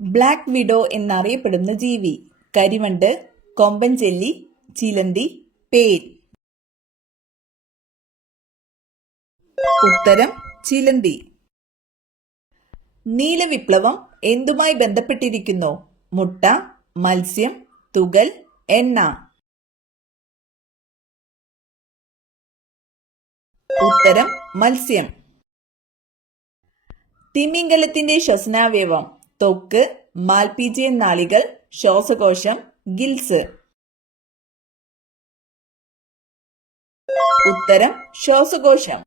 Black widow എന്നറിയപ്പെടുന്ന ജീവി. കരിവണ്ട്, കൊമ്പൻ ചെല്ലി, ചിലന്തി, പേൻ. ഉത്തരം ചിലന്തി. നീലവിപ്ലവം എന്തുമായി ബന്ധപ്പെട്ടിരിക്കുന്നു? മുട്ട, മത്സ്യം, തുകൽ, എണ്ണ. ഉത്തരം മത്സ്യം. തിമിംഗലത്തിന്റെ ശ്വസനാവയവം ത്വക്ക്, മാൽപീജിയൻ നാളികൾ, ശ്വാസകോശം, ഗിൽസ്. ഉത്തരം ശ്വാസകോശം.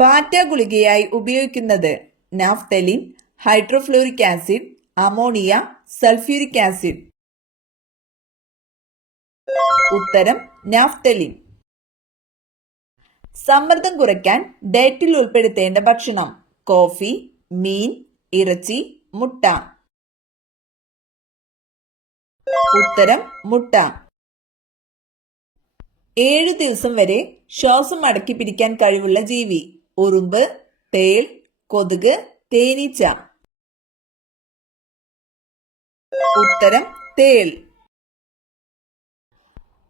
പാറ്റ ഗുളികയായി ഉപയോഗിക്കുന്നത് naphthalene, hydrofluoric acid, ammonia, sulphuric acid. ഉത്തരം നാഫ്തലിൻ. സമ്മർദ്ദം കുറയ്ക്കാൻ ഡയറ്റിൽ ഉൾപ്പെടുത്തേണ്ട ഭക്ഷണം കോഫി, മീൻ, ഇറച്ചി, മുട്ട. ഉത്തരം മുട്ട. 7 ദിവസം വരെ ശ്വാസം അടക്കി പിടിക്കാൻ കഴിവുള്ള ജീവി ഉറുമ്പ്, തേൾ, കൊതുക്, തേനീച്ച. ഉത്തരം തേൾ.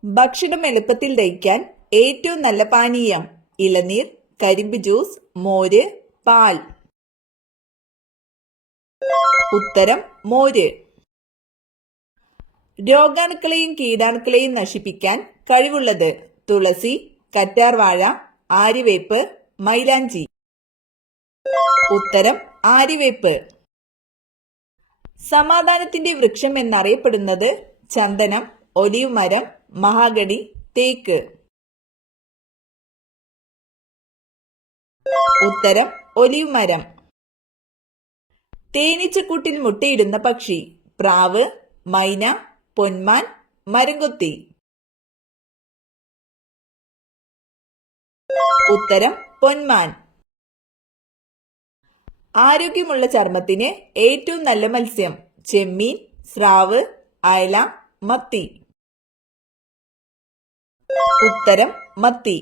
ഭക്ഷണം എളുപ്പത്തിൽ ദഹിക്കാൻ ഏറ്റവും നല്ല പാനീയം ഇളനീർ, കരിമ്പ് ജ്യൂസ്, മോര്, പാൽ. ഉത്തരം മോര്. രോഗാണുക്കളെയും കീടാണുക്കളെയും നശിപ്പിക്കാൻ കഴിവുള്ളത് തുളസി, കറ്റാർവാഴ, ആര്യവേപ്പ്, മൈലാഞ്ചി. ഉത്തരം ആര്യവേപ്പ്. സമാധാനത്തിന്റെ വൃക്ഷം എന്നറിയപ്പെടുന്നത് ചന്ദനം, ഒലീവ് മരം, മഹാഗണി, തേക്ക്. ഉത്തരം ഒലീവ് മരം. തേനീച്ചക്കൂട്ടിൽ മുട്ടയിടുന്ന പക്ഷി പ്രാവ്, മൈന, പൊന്മാൻ, മരംകൊത്തി. ഉത്തരം പൊന്മാൻ. ആരോഗ്യമുള്ള ചർമ്മത്തിന് ഏറ്റവും നല്ല മത്സ്യം ചെമ്മീൻ, സ്രാവ്, അയല, മത്തി. ഉത്തരം മത്തി.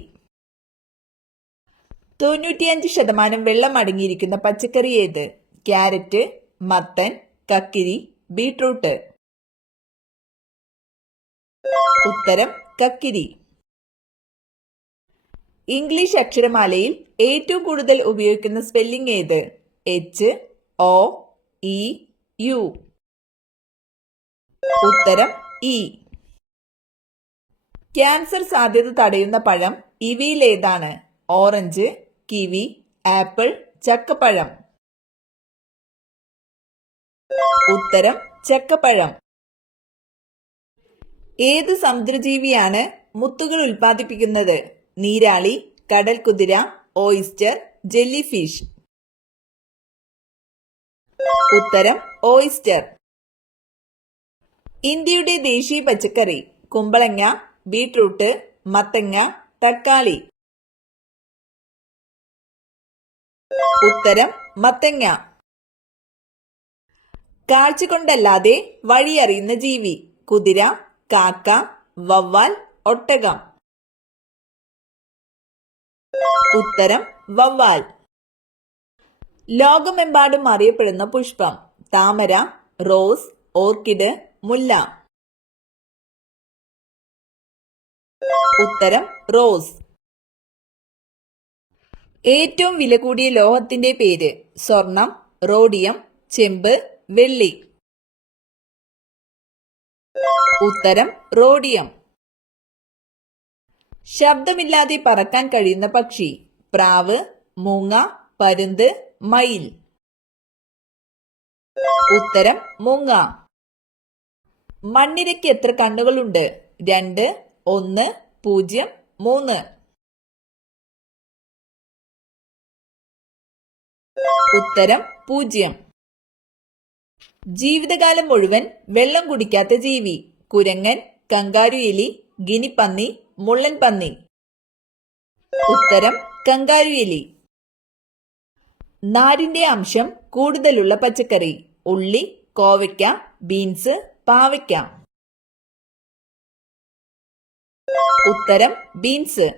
95% വെള്ളം അടങ്ങിയിരിക്കുന്ന പച്ചക്കറി ഏത്? ക്യാരറ്റ്, മത്തൻ, കക്കിരി, ബീട്രൂട്ട്. ഉത്തരം കക്കിരി. ഇംഗ്ലീഷ് അക്ഷരമാലയിൽ ഏറ്റവും കൂടുതൽ ഉപയോഗിക്കുന്ന സ്പെല്ലിംഗ് ഏത്? H, O, E, U. ഉത്തരം ഇ. ക്യാൻസർ സാധ്യത തടയുന്ന പഴം ഇവയിൽ ഏതാണ്? ഓറഞ്ച്, കിവി, ആപ്പിൾ, ചക്കപ്പഴം. ഉത്തരം ചക്കപ്പഴം. ഏത് സമുദ്രജീവിയാണ് മുത്തുകൾ ഉൽപ്പാദിപ്പിക്കുന്നത്? നീരാളി, കടൽക്കുതിര, ഓയിസ്റ്റർ, ജെല്ലി ഫിഷ്. ഉത്തരം ഓയിസ്റ്റർ. ഇന്ത്യയുടെ ദേശീയ പച്ചക്കറി കുമ്പളങ്ങ, ബീട്രൂട്ട്, മത്തങ്ങ, തക്കാളി. ഉത്തരം മത്തങ്ങ. കാഴ്ച കൊണ്ടല്ലാതെ വഴിയറിയുന്ന ജീവി കുതിര, കാക്ക, വവ്വാൽ, ഒട്ടകം. ഉത്തരം വവ്വാൽ. ലോകമെമ്പാടും അറിയപ്പെടുന്ന പുഷ്പം താമര, റോസ്, ഓർക്കിഡ്, മുല്ല. ഉത്തരം റോസ്. ഏറ്റവും വില കൂടിയ ലോഹത്തിന്റെ പേര് സ്വർണം, റോഡിയം, ചെമ്പ്, വെള്ളി. ഉത്തരം റോഡിയം. ശബ്ദമില്ലാതെ പറക്കാൻ കഴിയുന്ന പക്ഷി പ്രാവ്, മൂങ്ങ, പരുന്ത്, മയിൽ. ഉത്തരം മൂങ്ങ. മണ്ണിരയ്ക്ക് എത്ര കണ്ണുകളുണ്ട്? 2, 1, 0, 3. ഉത്തരം 0. ജീവിതകാലം മുഴുവൻ വെള്ളം കുടിക്കാത്ത ജീവി കുരങ്ങൻ, കങ്കാരു എലി, ഗിനിപ്പന്നി, മുള്ളൻ പന്നി. ഉത്തരം കങ്കാരു എലി. നാരിന്റെ അംശം കൂടുതലുള്ള പച്ചക്കറി ഉള്ളി, കോവയ്ക്ക, ബീൻസ്, പാവയ്ക്ക. ഉത്തരം ബീൻസ്.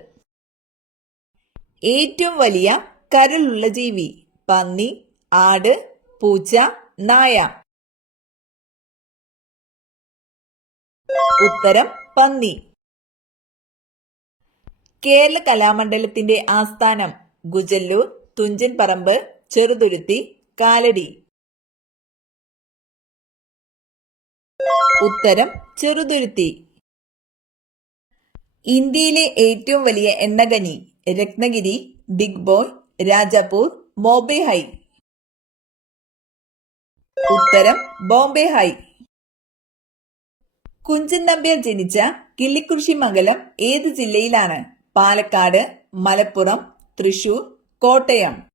ഏറ്റവും വലിയ കരളുള്ള ജീവി പന്നി, ആട്, പൂച്ച, നായ. ഉത്തരം പന്നി. കേരള കലാമണ്ഡലത്തിന്റെ ആസ്ഥാനം ഗുജല്ലൂർ, തുഞ്ചൻ പറമ്പ്, ചെറുതുരുത്തി, കാലടി. ഉത്തരം ചെറുതുരുത്തി. ഇന്ത്യയിലെ ഏറ്റവും വലിയ എണ്ണഖനി രത്നഗിരി, ഡിഗ്ബോർ, രാജാപൂർ, ബോംബെ ഹൈ. ഉത്തരം ബോംബെ ഹൈ. കുഞ്ചൻ നമ്പ്യാർ ജനിച്ച കിള്ളിക്കുറിശി മംഗലം ഏത് ജില്ലയിലാണ്? പാലക്കാട്, മലപ്പുറം, തൃശൂർ, കോട്ടയം.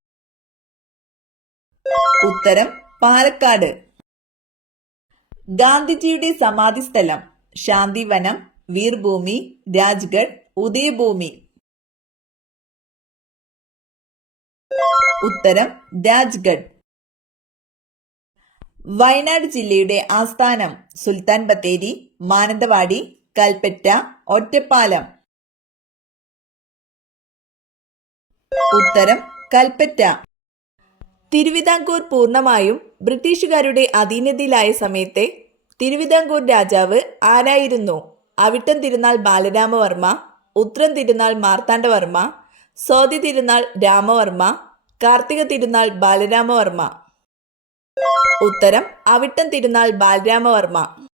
ഉത്തരം പാലക്കാട്. ഗാന്ധിജിയുടെ സമാധി സ്ഥലം ശാന്തിവനം, വീർഭൂമി, രാജ്ഗഡ്, ഉദയഭൂമി. ഉത്തരം രാജ്ഗഡ്. വയനാട് ജില്ലയുടെ ആസ്ഥാനം സുൽത്താൻ ബത്തേരി, മാനന്തവാടി, കൽപ്പറ്റ, ഒറ്റപ്പാലം. ഉത്തരം കൽപ്പറ്റ. തിരുവിതാംകൂർ പൂർണ്ണമായും ബ്രിട്ടീഷുകാരുടെ അധീനതയിലായ സമയത്തെ തിരുവിതാംകൂർ രാജാവ് ആരായിരുന്നു? അവിട്ടം തിരുനാൾ ബാലരാമവർമ്മ, ഉത്രം തിരുനാൾ മാർത്താണ്ഡവർമ്മ, സ്വാതി തിരുനാൾ രാമവർമ്മ, കാർത്തിക തിരുനാൾ ബാലരാമവർമ്മ. ഉത്തരം അവിട്ടം തിരുനാൾ Balarama Varma.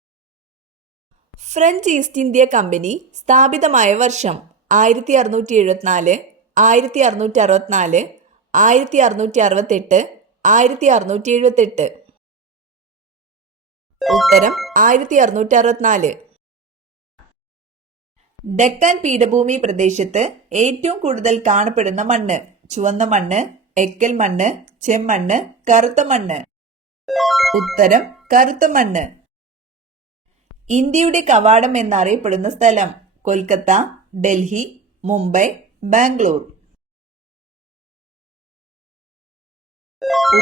French east India company സ്ഥാപിതമായ വർഷം 1674, 1664, 1668, 1678. ഉത്തരം 1664. ഡെക്കാൻ പീഠഭൂമി പ്രദേശത്ത് ഏറ്റവും കൂടുതൽ കാണപ്പെടുന്ന മണ്ണ് ചുവന്ന മണ്ണ്, എക്കൽ മണ്ണ്, ചെമ്മണ്ണ്, കറുത്ത മണ്ണ്. ഉത്തരം കറുത്ത മണ്ണ്. ഇന്ത്യയുടെ കവാടം എന്നറിയപ്പെടുന്ന സ്ഥലം കൊൽക്കത്ത, ഡൽഹി, മുംബൈ, ബാംഗ്ലൂർ.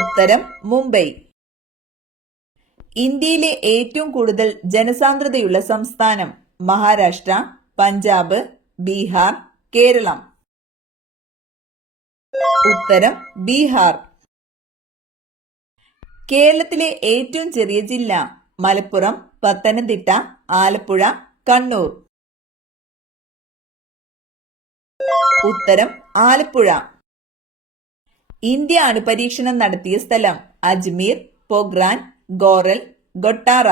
ഉത്തരം മുംബൈ. ഇന്ത്യയിലെ ഏറ്റവും കൂടുതൽ ജനസാന്ദ്രതയുള്ള സംസ്ഥാനം മഹാരാഷ്ട്ര, പഞ്ചാബ്, ബീഹാർ, കേരളം. ഉത്തരം ബീഹാർ. കേരളത്തിലെ ഏറ്റവും ചെറിയ ജില്ല മലപ്പുറം, പത്തനംതിട്ട, ആലപ്പുഴ, കണ്ണൂർ. ഉത്തരം ആലപ്പുഴ. ഇന്ത്യ അണുപരീക്ഷണം നടത്തിയ സ്ഥലം അജ്മീർ, പൊഗ്രാൻ, ഗോറൽ, ഗൊട്ടാറ.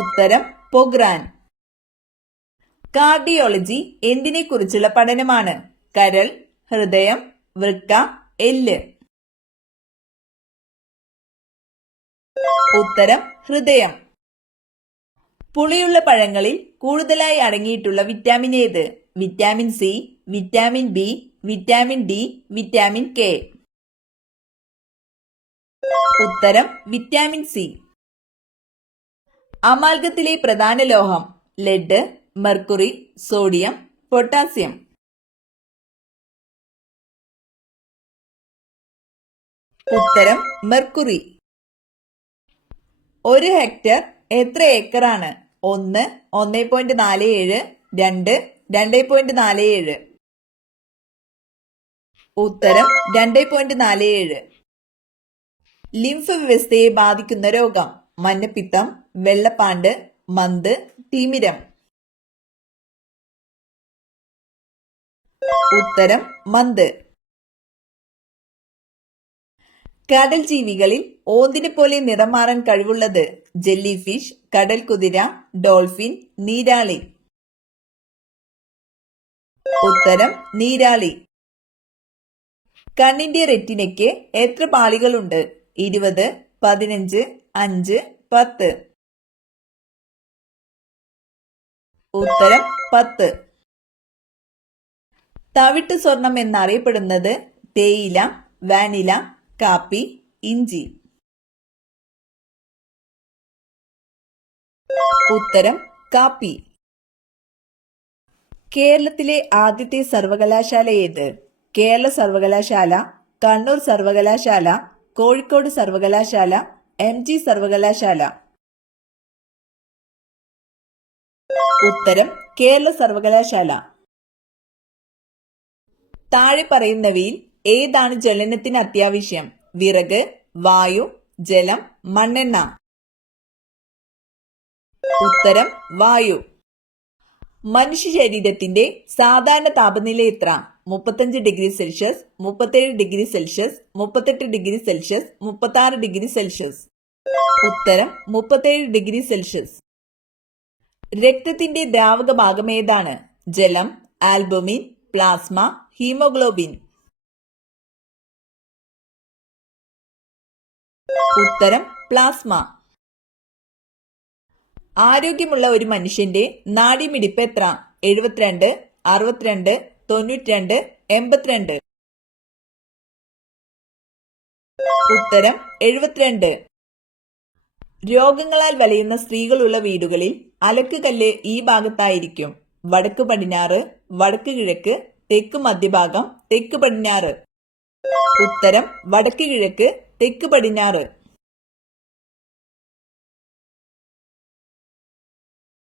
ഉത്തരം പൊഗ്രാൻ. കാർഡിയോളജി എന്തിനെ കുറിച്ചുള്ള പഠനമാണ്? കരൾ, ഹൃദയം, വൃക്ക, എല്ല്. ഉത്തരം ഹൃദയം. പുളിയുള്ള പഴങ്ങളിൽ കൂടുതലായി അടങ്ങിയിട്ടുള്ള വിറ്റാമിൻ ഏത്? Vitamin C, vitamin B, vitamin D, vitamin K. ഉത്തരം വിറ്റാമിൻ സി. അമാൽഗത്തിലെ പ്രധാന ലോഹം ലെഡ്, മെർക്കുറി, സോഡിയം, പൊട്ടാസ്യം. ഉത്തരം മെർക്കുറി. ഒരു ഹെക്ടർ എത്ര ഏക്കറാണ്? 1, 1.47, 2, 2.47. ഉത്തരം 2.47. ലിംഫ് വ്യവസ്ഥയെ ബാധിക്കുന്ന രോഗം മഞ്ഞപ്പിത്തം, വെള്ളപ്പാണ്ട്, മന്ത്, തിമിരം. ഉത്തരം മന്ത്. കടൽ ജീവികളിൽ ഓന്തിനെ പോലെ നിറം മാറാൻ കഴിവുള്ളത് ജെല്ലി ഫിഷ്, കടൽ കുതിര, ഡോൾഫിൻ, നീരാളി. ഉത്തരം നീരാളി. കണ്ണിന്റെ റെറ്റിനയ്ക്ക് എത്ര പാളികളുണ്ട്? 20, 15, 5, 10. ഉത്തരം 10. തവിട്ട് സ്വർണം എന്നറിയപ്പെടുന്നത് തേയില, വാനില, കാപ്പി, ഇഞ്ചി. ഉത്തരം കാപ്പി. കേരളത്തിലെ ആദ്യത്തെ സർവകലാശാല ഏത്? കേരള സർവകലാശാല, കണ്ണൂർ സർവകലാശാല, കോഴിക്കോട് സർവകലാശാല, MG സർവകലാശാല. ഉത്തരം കേരള സർവകലാശാല. താഴെ പറയുന്നവയിൽ ഏതാണ് ജ്വലനത്തിന് അത്യാവശ്യം? വിറക്, വായു, ജലം, മണ്ണെണ്ണ. ഉത്തരം വായു. മനുഷ്യ ശരീരത്തിന്റെ സാധാരണ താപനില എത്ര? 35 degree Celsius, 37 degree Celsius, 38 degree Celsius, 36 degree Celsius. ഉത്തരം 37 ഡിഗ്രി സെൽഷ്യസ്. രക്തത്തിന്റെ ദ്രാവക ഭാഗം ഏതാണ്? ജലം, ആൽബുമിൻ, പ്ലാസ്മ, ഹീമോഗ്ലോബിൻ. ഉത്തരം പ്ലാസ്മ. ആരോഗ്യമുള്ള ഒരു മനുഷ്യന്റെ നാഡിമിടിപ്പ് എത്ര? 72, 62, 92, 82. ഉത്തരം 72. രോഗങ്ങളാൽ വലയുന്ന സ്ത്രീകളുള്ള വീടുകളിൽ അലക്കുകല്ല് ഈ ഭാഗത്തായിരിക്കും. വടക്ക് പടിഞ്ഞാറ്, വടക്ക് കിഴക്ക്, തെക്ക് മധ്യഭാഗം, തെക്ക് പടിഞ്ഞാറ്. ഉത്തരം വടക്ക് കിഴക്ക്, തെക്ക് പടിഞ്ഞാറ്.